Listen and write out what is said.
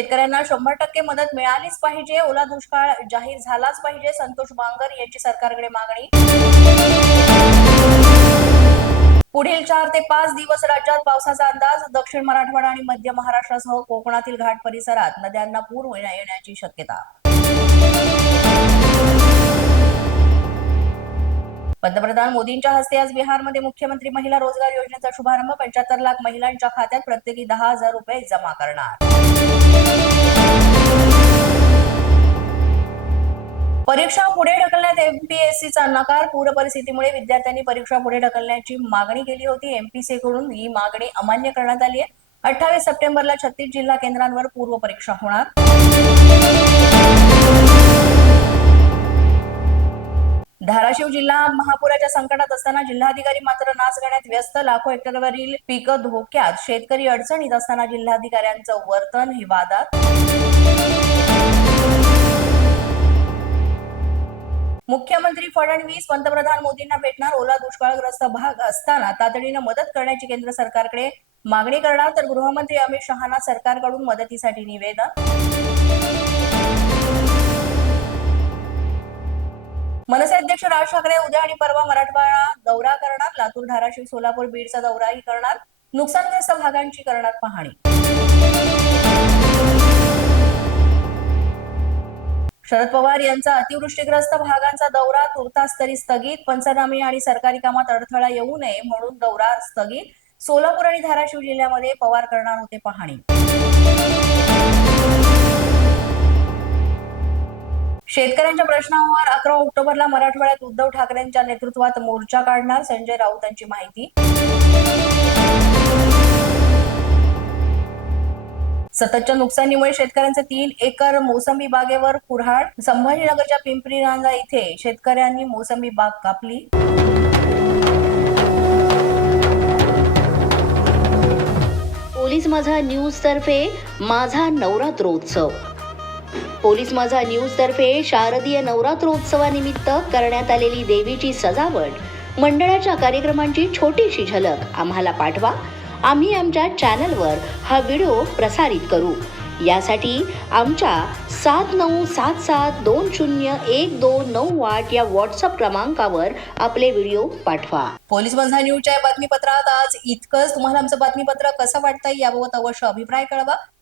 शेतकऱ्यांना शंभर टक्के मदत मिळालीच पाहिजे. ओला दुष्काळ जाहीर झालाच पाहिजे. संतोष बांगर यांची सरकारकडे मागणी. पुढील चार ते पाच दिवस राज्यात पावसाचा अंदाज दक्षिण मराठवाडा आणि मध्य महाराष्ट्रासह कोकणातील घाट परिसरात नद्यांना पूर येण्याची शक्यता. पंतप्रधान मोदींच्या हस्ते आज बिहारमध्ये मुख्यमंत्री महिला रोजगार योजनेचा शुभारंभ. पंच्याहत्तर लाख महिलांच्या खात्यात प्रत्येकी दहा हजार रुपये जमा करणार. परीक्षा पुढे ढकलण्यात एमपीएससीचा नकार. पूर परिस्थितीमुळे विद्यार्थ्यांनी परीक्षा पुढे ढकलण्याची मागणी केली होती. एमपीसी कडून ही मागणी अमान्य करण्यात आली आहे. अठ्ठावीस सप्टेंबरला छत्तीस जिल्हा केंद्रांवर पूर्व परीक्षा होणार. धाराशिव जिल्हा महापुराच्या संकटात असताना जिल्हाधिकारी मात्र नाच गाण्यात व्यस्त. लाखो हेक्टरवरील पिकं धोक्यात. शेतकरी अडचणीत असताना जिल्हाधिकाऱ्यांचं वर्तन हे वादात. मुख्यमंत्री फडणवीस पंतप्रधान मोदींना भेटणार. ओला दुष्काळग्रस्त भाग असताना तातडीनं मदत करण्याची केंद्र सरकारकडे मागणी करणार. तर गृहमंत्री अमित शहाना सरकारकडून मदतीसाठी निवेदन. मनसे अध्यक्ष राज ठाकरे उद्या आणि परवा मराठवाडा दौरा करणार. लातूर धाराशिव सोलापूर बीडचा दौराही करणार. नुकसानग्रस्त भागांची करणार पाहणी. शरद पवार यांचा अतिवृष्टीग्रस्त भागांचा दौरा तुर्तास तरी स्थगित. पंचनामे आणि सरकारी कामात अडथळा येऊ नये म्हणून दौरा स्थगित. सोलापूर आणि धाराशिव जिल्ह्यामध्ये पवार करणार होते पाहणी. शेतकऱ्यांच्या प्रश्नावर अकरा ऑक्टोबरला मराठवाड्यात उद्धव ठाकरेंच्या नेतृत्वात मोर्चा काढणार संजय राऊतांची माहिती. सततच्या नुकसानीमुळे शेतकऱ्यांचे तीन एकर मोसंबी बागेवर कुऱ्हाड. संभाजीनगरच्या पिंपरी रांजा इथे शेतकऱ्यांनी मोसंबी बाग कापली. पोलीस माझा न्यूज तर्फे माझा नवरात्रोत्सव. पोलीस माझा न्यूज तर्फे शारदीय नवरात्रोत्सवानिमित्त करण्यात आलेली देवीची सजावट. मंडळाच्या कार्यक्रमांची छोटीशी झलक आम्हाला पाठवा. आम्ही आमच्या चॅनलवर हा व्हिडिओ प्रसारित करू. यासाठी आमच्या सात नऊ सात सात दोन शून्य एक दोन नऊ आठ या व्हॉट्सअप क्रमांकावर आपले व्हिडिओ पाठवा. पोलीस बंधा न्यूजच्या बातमीपत्रात आज इतकंच. तुम्हाला आमचं बातमीपत्र कसं वाटतंय याबाबत अवश्य अभिप्राय कळवा.